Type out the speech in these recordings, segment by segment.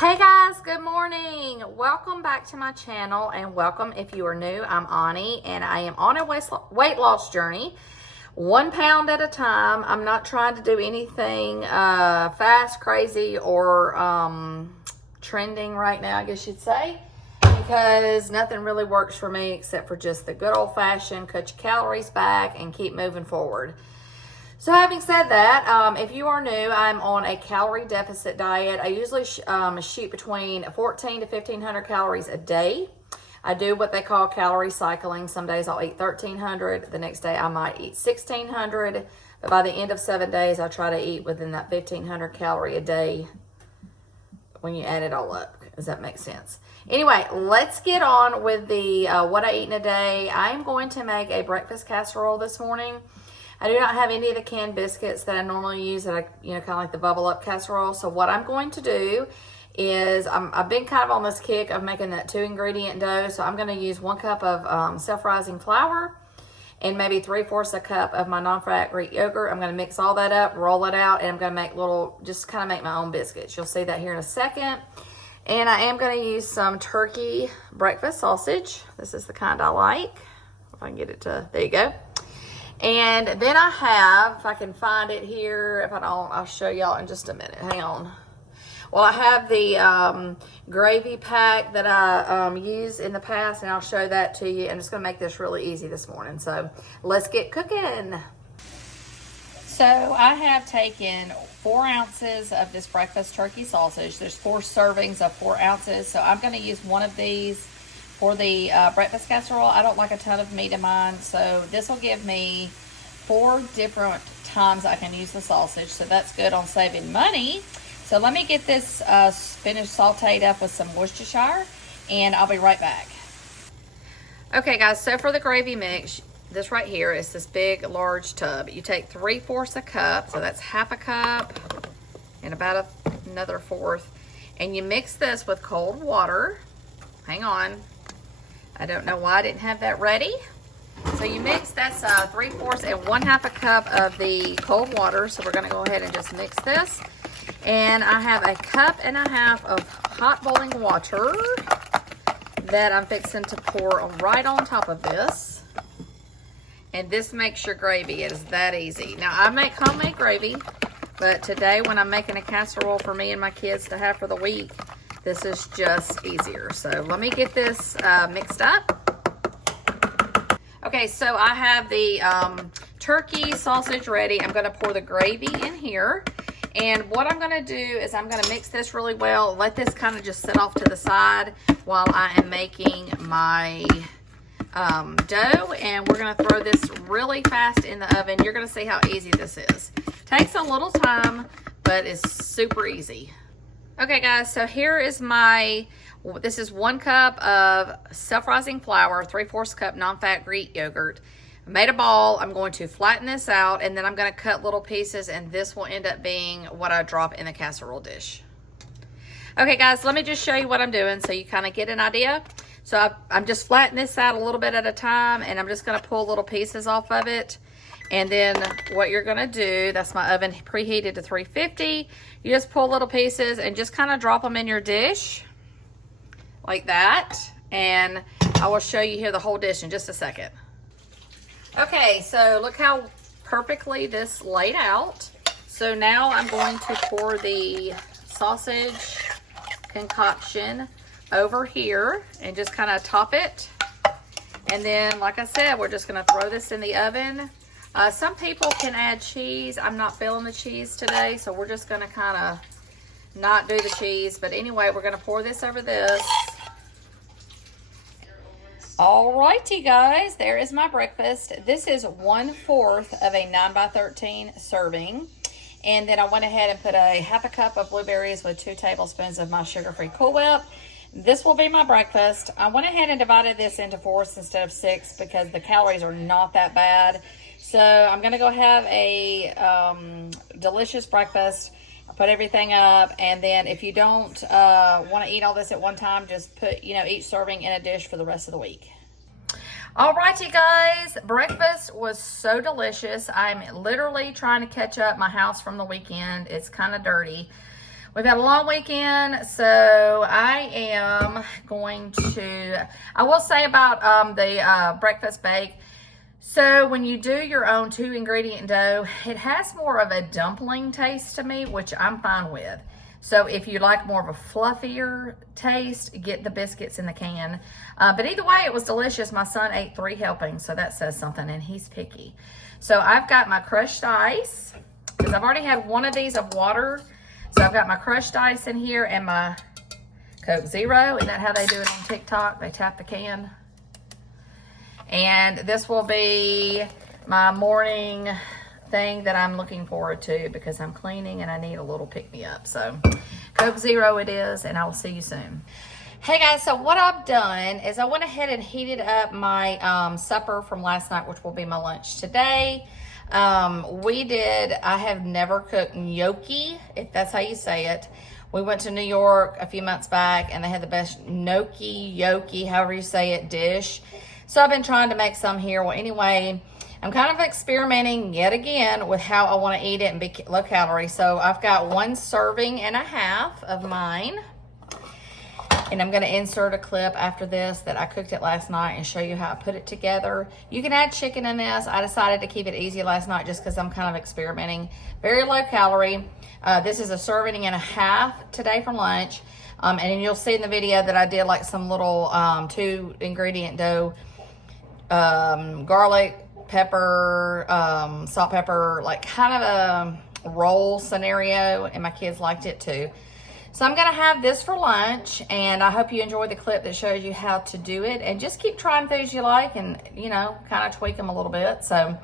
Hey guys, good morning. Welcome back to my channel, and welcome if you are new. I'm Ani and I am on a weight loss journey, 1 pound at a time. I'm not trying to do anything fast, crazy, or trending right now, I guess you'd say, because nothing really works for me except for just the good old-fashioned cut your calories back and keep moving forward. So having said that, if you are new, I'm on a calorie deficit diet. I usually shoot between 14 to 1,500 calories a day. I do what they call calorie cycling. Some days I'll eat 1,300. The next day I might eat 1,600. But by the end of 7 days, I try to eat within that 1,500 calorie a day when you add it all up. Does that make sense? Anyway, let's get on with the what I eat in a day. I am going to make a breakfast casserole this morning. I do not have any of the canned biscuits that I normally use that kind of like the bubble up casserole. So what I'm going to do is I've been kind of on this kick of making that 2 ingredient dough. So I'm going to use 1 cup of self-rising flour and maybe 3/4 a cup of my non-fat Greek yogurt. I'm going to mix all that up, roll it out, and I'm going to make just kind of make my own biscuits. You'll see that here in a second. And I am going to use some turkey breakfast sausage. This is the kind I like. If I can get it to, there you go. And then I have, if I can find it here, if I don't, I'll show y'all in just a minute. Hang on. Well, I have the gravy pack that I used in the past, and I'll show that to you. I'm just going to make this really easy this morning. So let's get cooking. So I have taken 4 ounces of this breakfast turkey sausage. There's 4 servings of 4 ounces. So I'm going to use one of these for the breakfast casserole. I don't like a ton of meat in mine, so this will give me 4 different times I can use the sausage, so that's good on saving money. So let me get this finished sauteed up with some worchestire, and I'll be right back. Okay guys, so for the gravy mix, this right here is this big large tub. You take 3/4 a cup, so that's half a cup and about another 1/4, and you mix this with cold water. Hang on. I don't know why I didn't have that ready. So you mix, that's 3/4 and 1/2 a cup of the cold water. So we're gonna go ahead and just mix this. And I have 1.5 cups of hot boiling water that I'm fixing to pour right on top of this. And this makes your gravy. It is that easy. Now I make homemade gravy, but today when I'm making a casserole for me and my kids to have for the week, this is just easier. So let me get this mixed up. Okay, so I have the turkey sausage ready. I'm gonna pour the gravy in here. And what I'm gonna do is I'm gonna mix this really well, let this kind of just sit off to the side while I am making my dough. And we're gonna throw this really fast in the oven. You're gonna see how easy this is. Takes a little time, but it's super easy. Okay guys, so here is this is 1 cup of self-rising flour, 3/4 cup non-fat Greek yogurt. I made a ball. I'm going to flatten this out, and then I'm going to cut little pieces, and this will end up being what I drop in the casserole dish. Okay guys, let me just show you what I'm doing so you kind of get an idea. So I'm just flattening this out a little bit at a time, and I'm just going to pull little pieces off of it. And then what you're gonna do, that's my oven preheated to 350. You just pull little pieces and just kind of drop them in your dish like that. And I will show you here the whole dish in just a second. Okay, so look how perfectly this laid out. So now I'm going to pour the sausage concoction over here and just kind of top it. And then, like I said, we're just gonna throw this in the oven. Some people can add cheese. I'm not feeling the cheese today, so we're just gonna kind of not do the cheese. But anyway, we're gonna pour this over this. Alrighty guys, there is my breakfast. This is 1/4 of a 9x13 serving. And then I went ahead and put a 1/2 cup of blueberries with 2 tablespoons of my sugar-free Cool Whip. This will be my breakfast. I went ahead and divided this into 4s instead of 6 because the calories are not that bad. So I'm gonna go have a delicious breakfast. I'll put everything up, and then if you don't want to eat all this at one time, just put each serving in a dish for the rest of the week. All right, you guys, breakfast was so delicious. I'm literally trying to catch up my house from the weekend. It's kind of dirty. We've had a long weekend, so I am going to, I will say about the breakfast bake. So when you do your own 2-ingredient dough, it has more of a dumpling taste to me, which I'm fine with. So if you like more of a fluffier taste, get the biscuits in the can. But either way, it was delicious. My son ate 3 helpings, so that says something, and he's picky. So I've got my crushed ice, because I've already had one of these of water. So I've got my crushed ice in here and my Coke Zero. Isn't that how they do it on TikTok? They tap the can. And this will be my morning thing that I'm looking forward to because I'm cleaning and I need a little pick-me-up. So Coke Zero it is, and I will see you soon. Hey guys, so what I've done is I went ahead and heated up my supper from last night, which will be my lunch today. I have never cooked gnocchi, if that's how you say it. We went to New York a few months back and they had the best gnocchi, however you say it, dish. So I've been trying to make some here. Well, anyway, I'm kind of experimenting yet again with how I want to eat it and be low calorie. So I've got 1.5 servings of mine. And I'm going to insert a clip after this that I cooked it last night and show you how I put it together. You can add chicken in this. I decided to keep it easy last night just because I'm kind of experimenting. Very low calorie. This is 1.5 servings today for lunch. And then you'll see in the video that I did like some little 2-ingredient dough. Garlic, pepper, salt, pepper, like kind of a roll scenario. And my kids liked it too. So I'm going to have this for lunch, and I hope you enjoy the clip that shows you how to do it. And just keep trying things you like and, you know, kind of tweak them a little bit. So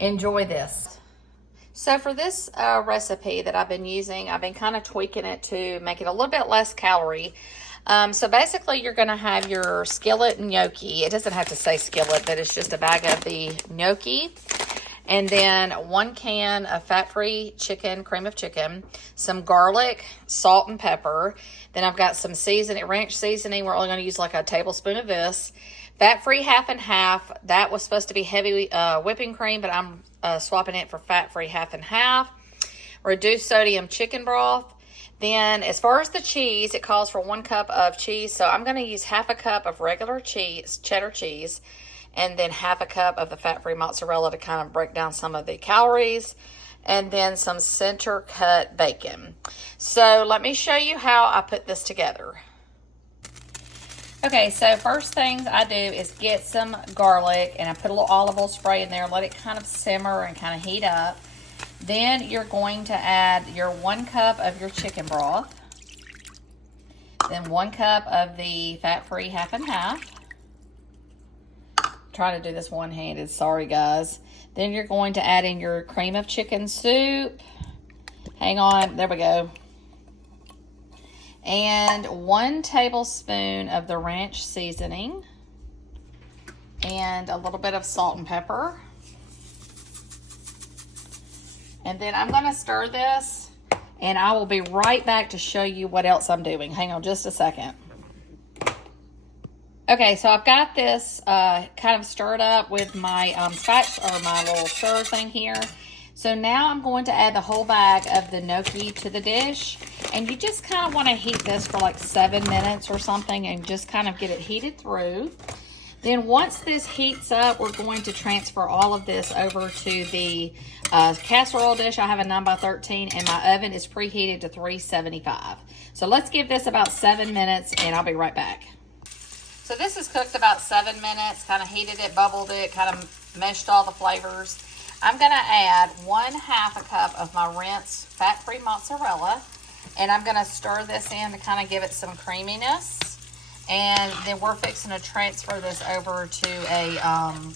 enjoy this. So for this recipe that I've been using, I've been kind of tweaking it to make it a little bit less calorie. So basically you're going to have your skillet gnocchi. It doesn't have to say skillet, but it's just a bag of the gnocchi. And then 1 can of fat-free chicken, cream of chicken, some garlic, salt, and pepper. Then I've got some seasoning, ranch seasoning. We're only going to use like a tablespoon of this. Fat-free half and half. That was supposed to be heavy whipping cream, but I'm swapping it for fat-free half and half. Reduced sodium chicken broth. Then as far as the cheese, it calls for 1 cup of cheese. So I'm going to use half a cup of regular cheese, cheddar cheese, and then half a cup of the fat-free mozzarella to kind of break down some of the calories, and then some center cut bacon. So let me show you how I put this together. Okay, so first things I do is get some garlic, and I put a little olive oil spray in there, let it kind of simmer and kind of heat up. Then you're going to add your 1 cup of your chicken broth, then 1 cup of the fat-free half and half. Trying to do this one-handed, sorry guys. Then you're going to add in your cream of chicken soup. Hang on, there we go. And 1 tablespoon of the ranch seasoning. And a little bit of salt and pepper. And then I'm gonna stir this, and I will be right back to show you what else I'm doing. Hang on just a second. Okay, so I've got this kind of stirred up with my spatula, or my little stir thing here. So now I'm going to add the whole bag of the gnocchi to the dish. And you just kind of want to heat this for like 7 minutes or something and just kind of get it heated through. Then once this heats up, we're going to transfer all of this over to the casserole dish. I have a 9x13 and my oven is preheated to 375. So let's give this about 7 minutes and I'll be right back. So this is cooked about 7 minutes, kind of heated it, bubbled it, kind of meshed all the flavors. I'm going to add 1/2 cup of my rinsed fat-free mozzarella, and I'm going to stir this in to kind of give it some creaminess. And then we're fixing to transfer this over to a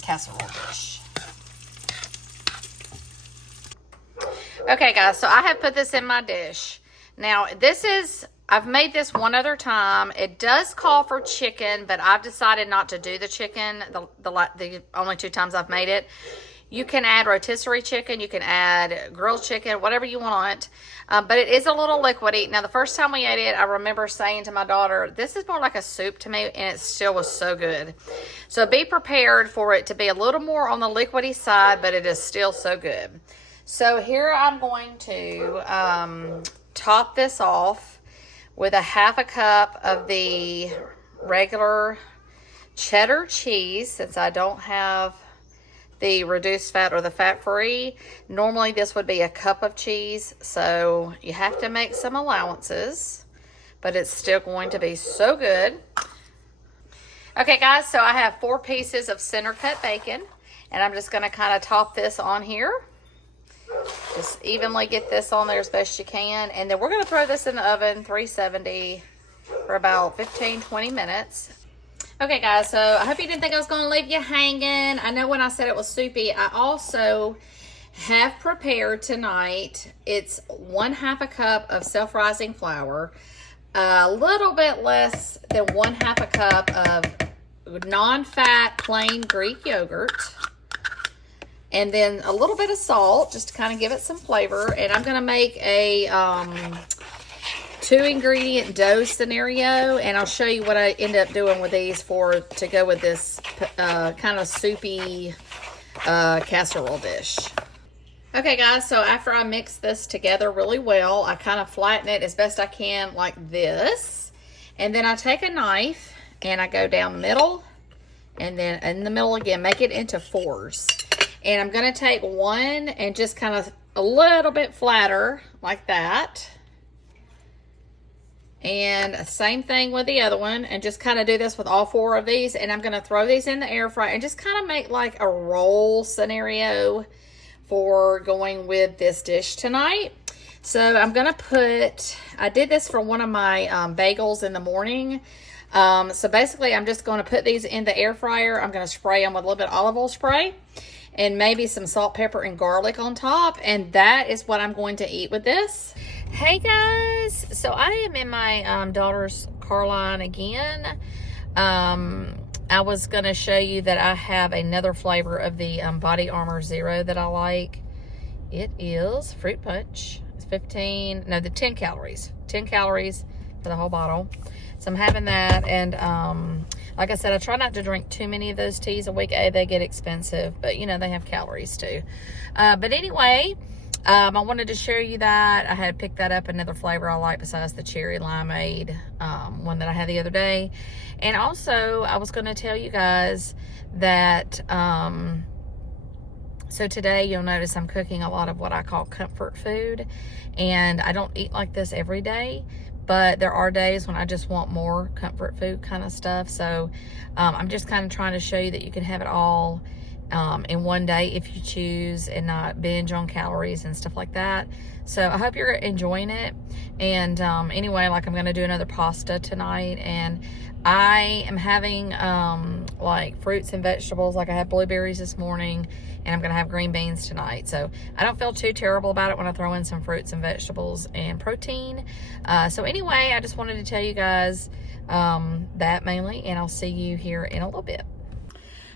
casserole dish. Okay, guys, so I have put this in my dish. Now, I've made this one other time. It does call for chicken, but I've decided not to do the chicken the only 2 times I've made it. You can add rotisserie chicken. You can add grilled chicken, whatever you want. But it is a little liquidy. Now, the first time we ate it, I remember saying to my daughter, this is more like a soup to me, and it still was so good. So be prepared for it to be a little more on the liquidy side, but it is still so good. So here I'm going to top this off with a 1/2 cup of the regular cheddar cheese, since I don't have the reduced fat or the fat-free. Normally this would be a cup of cheese, so you have to make some allowances, but it's still going to be so good. Okay guys, so I have 4 pieces of center cut bacon, and I'm just gonna kind of top this on here. Just evenly get this on there as best you can, and then we're gonna throw this in the oven, 370, for about 15-20 minutes. Okay guys, so I hope you didn't think I was going to leave you hanging. I know when I said it was soupy, I also have prepared tonight. It's 1/2 cup of self-rising flour, a little bit less than 1/2 cup of non-fat plain Greek yogurt, and then a little bit of salt just to kind of give it some flavor. And I'm going to make a 2-ingredient dough scenario, and I'll show you what I end up doing with these to go with this kind of soupy casserole dish. Okay guys, so after I mix this together really well, I kind of flatten it as best I can like this, and then I take a knife and I go down the middle, and then in the middle again, make it into 4s. And I'm going to take one and just kind of a little bit flatter like that. And same thing with the other one, and just kind of do this with all 4 of these. And I'm going to throw these in the air fryer and just kind of make like a roll scenario for going with this dish tonight. So I'm going to I did this for one of my bagels in the morning. So basically I'm just going to put these in the air fryer. I'm going to spray them with a little bit of olive oil spray and maybe some salt, pepper, and garlic on top. And that is what I'm going to eat with this. Hey guys, so I am in my daughter's car line again. I was going to show you that I have another flavor of the Body Armor Zero that I like. It is fruit punch. It's 10 calories. 10 calories for the whole bottle. So I'm having that, and like I said, I try not to drink too many of those teas a week. They get expensive, but you know, they have calories too. But anyway, I wanted to share you that. I had picked that up, another flavor I like besides the cherry limeade one that I had the other day. And also, I was going to tell you guys that, so today you'll notice I'm cooking a lot of what I call comfort food. And I don't eat like this every day, but there are days when I just want more comfort food kind of stuff. So I'm just kind of trying to show you that you can have it all in one day if you choose, and not binge on calories and stuff like that. So I hope you're enjoying it. And anyway, like, I'm going to do another pasta tonight, and I am having like fruits and vegetables. Like, I had blueberries this morning, and I'm going to have green beans tonight. So I don't feel too terrible about it when I throw in some fruits and vegetables and protein. So anyway, I just wanted to tell you guys that mainly, and I'll see you here in a little bit.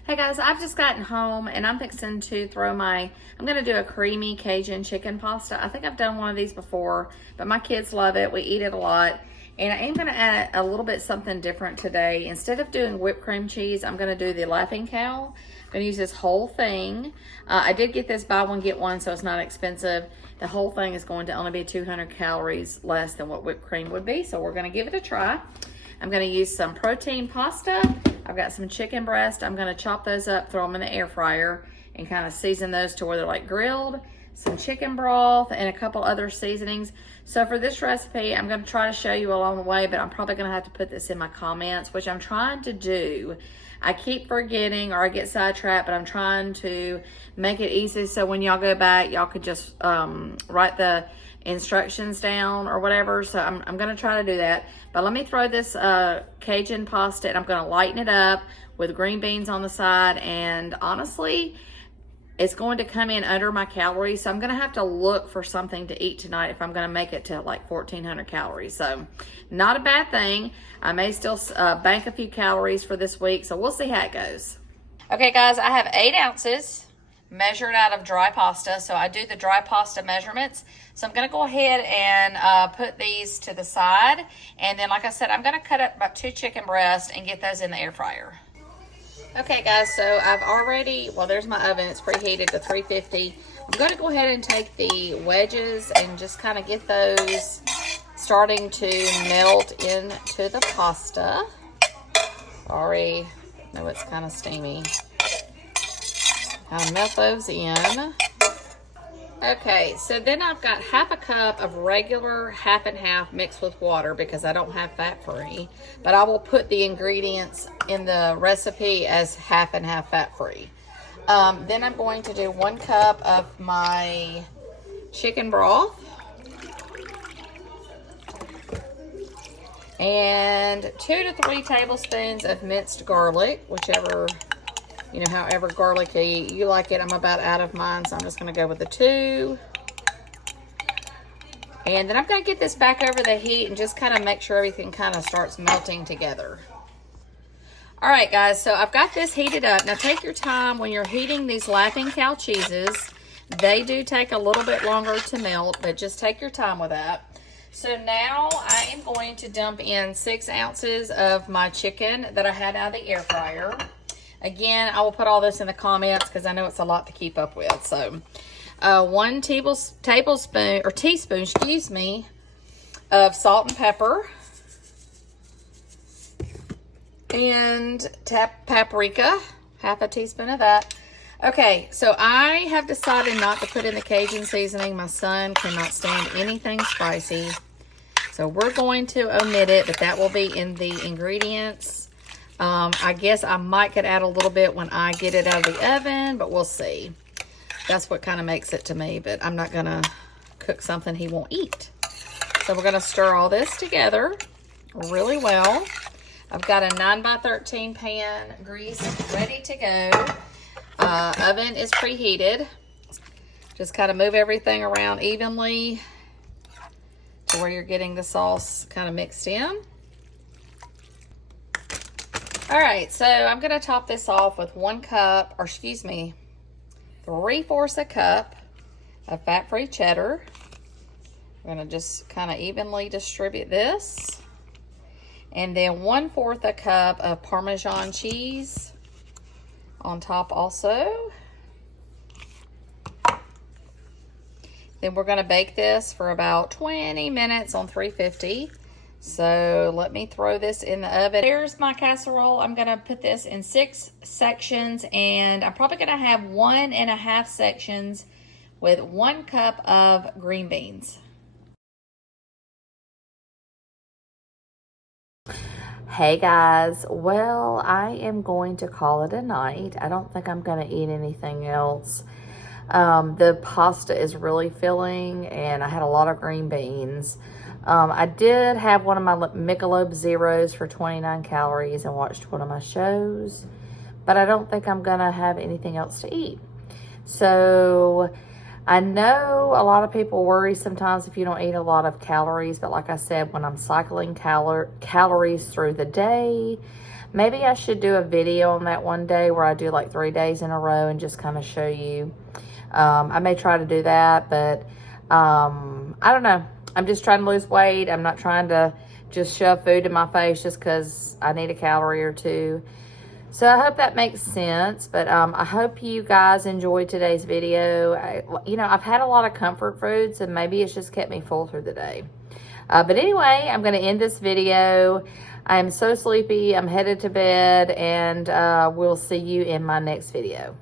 Hey guys, I've just gotten home, and I'm fixing to I'm going to do a creamy Cajun chicken pasta. I think I've done one of these before, but my kids love it. We eat it a lot. And I am going to add a little bit something different today. Instead of doing whipped cream cheese, I'm going to do the Laughing Cow. I'm going to use this whole thing. I did get this buy one, get one, so it's not expensive. The whole thing is going to only be 200 calories less than what whipped cream would be, so we're going to give it a try. I'm going to use some protein pasta. I've got some chicken breast. I'm going to chop those up, throw them in the air fryer, and kind of season those to where they're like grilled. Some chicken broth and a couple other seasonings. So for this recipe, I'm going to try to show you along the way, but I'm probably going to have to put this in my comments, which I'm trying to do. I keep forgetting, or I get sidetracked, but I'm trying to make it easy so when y'all go back, y'all could just write the instructions down or whatever. So I'm going to try to do that. But let me throw this Cajun pasta, and I'm going to lighten it up with green beans on the side. And honestly, it's going to come in under my calories. So I'm going to have to look for something to eat tonight if I'm going to make it to like 1,400 calories. So not a bad thing. I may still bank a few calories for this week. So we'll see how it goes. Okay, guys, I have 8 ounces measured out of dry pasta. So I do the dry pasta measurements. So I'm going to go ahead and put these to the side. And then, like I said, I'm going to cut up about 2 chicken breasts and get those in the air fryer. Okay guys, so I've already, well there's my oven, it's preheated to 350. I'm going to go ahead and take the wedges and just kind of get those starting to melt into the pasta. Sorry, no, it's kind of steamy. Kind of melt those in. Okay, so then I've got half a cup of regular half and half mixed with water because I don't have fat-free. But I will put the ingredients in the recipe as half and half fat-free. Then I'm going to do 1 cup of my chicken broth. And 2 to 3 tablespoons of minced garlic, whichever, you know, however garlicky you like it. I'm about out of mine, so I'm just going to go with the 2. And then I'm going to get this back over the heat and just kind of make sure everything kind of starts melting together. All right, guys, so I've got this heated up. Now, take your time when you're heating these Laughing Cow cheeses. They do take a little bit longer to melt, but just take your time with that. So now I am going to dump in 6 ounces of my chicken that I had out of the air fryer. Again, I will put all this in the comments because I know it's a lot to keep up with. So, 1 teaspoon, excuse me, of salt and pepper. And paprika, half a teaspoon of that. Okay, so I have decided not to put in the Cajun seasoning. My son cannot stand anything spicy. So we're going to omit it, but that will be in the ingredients. I guess I might could add a little bit when I get it out of the oven, but we'll see. That's what kind of makes it to me, but I'm not gonna cook something he won't eat. So we're gonna stir all this together really well. I've got a 9x13 pan greased, ready to go. Oven is preheated. Just kind of move everything around evenly to where you're getting the sauce kind of mixed in. All right, so I'm gonna top this off with 1 cup, or excuse me, 3/4 a cup of fat-free cheddar. We're gonna just kind of evenly distribute this. And then 1/4 a cup of Parmesan cheese on top also. Then we're gonna bake this for about 20 minutes on 350. So let me throw this in the oven. Here's my casserole. I'm gonna put this in 6 sections, and I'm probably gonna have 1.5 sections with 1 cup of green beans. Hey guys, well, I am going to call it a night. I don't think I'm gonna eat anything else. The pasta is really filling, and I had a lot of green beans. I did have one of my Michelob Zeros for 29 calories and watched one of my shows, but I don't think I'm gonna have anything else to eat. So I know a lot of people worry sometimes if you don't eat a lot of calories, but like I said, when I'm cycling calories through the day, maybe I should do a video on that one day where I do like 3 days in a row and just kind of show you. I may try to do that, but I don't know. I'm just trying to lose weight. I'm not trying to just shove food in my face just because I need a calorie or 2. So I hope that makes sense, but I hope you guys enjoyed today's video. I've had a lot of comfort foods, and maybe it's just kept me full through the day. But anyway, I'm going to end this video. I am so sleepy. I'm headed to bed, and we'll see you in my next video.